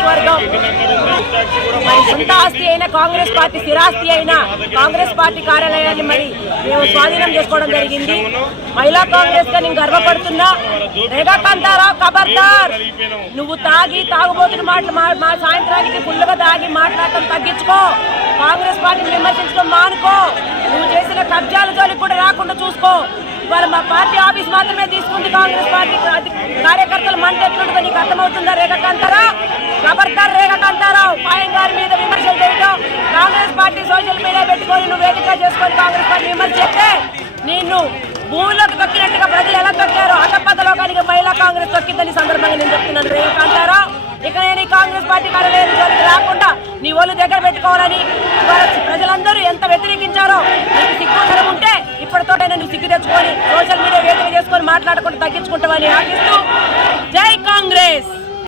నియోజకవర్గం. మరి సొంత ఆస్తి అయిన కాంగ్రెస్ పార్టీ స్థిరాస్తి అయిన కాంగ్రెస్ పార్టీ కార్యాలయాన్ని మరి మేము స్వాధీనం చేసుకోవడం జరిగింది. మహిళా కాంగ్రెస్గా నేను గర్వపడుతున్నా. రేగా కాంతారావు ఖబర్దార్ నువ్వు తాగి తాగుబోతున్న మాటలు మా- మా సాయంత్రానికి ఫుల్గా తాగి మాట్లాడటం తగ్గించుకో. కాంగ్రెస్ పార్టీని విమర్శించడం మానుకో. నువ్వు చేసిన కబ్జాల జోలికి కూడా రాకుండా చూసుకో. ఇవాళ మా పార్టీ ఆఫీస్ మాత్రమే తీసుకుంది కాంగ్రెస్ పార్టీ కార్యకర్తలు మంట ఎట్లుంటుందో నీకు అర్థమవుతుందా? రేఖకాంతారావు ఖబర్దార్ పాయం గారి మీద విమర్శలు చేయడం కాంగ్రెస్ పార్టీ సోషల్ మీడియా పెట్టుకొని నువ్వు వేదిక చేసుకొని కాంగ్రెస్ పార్టీ విమర్శ చేస్తే నిన్ను భూమిలోకి తొక్కినట్టుగా ప్రజలు ఎలా తొక్కారో అటపద లోకానికి మహిళా కాంగ్రెస్ తొక్కిందని సందర్భంగా నేను చెప్తున్నాను. రేఖకాంతారావు ఇక నేను ఈ కాంగ్రెస్ పార్టీ కార్యాలయం జోలికి రాకుండా నీ ఒళ్ళు దగ్గర పెట్టుకోవాలని ప్రజలందరూ ఎంత వ్యతిరేకించారో నీకు సిగ్గు ఉంటే ఇప్పటితోటైనా నువ్వు సిగ్గు తెచ్చుకొని సోషల్ మీడియా వేదిక చేసుకొని మాట్లాడకుండా తగ్గించుకుంటామని ఆశిస్తూ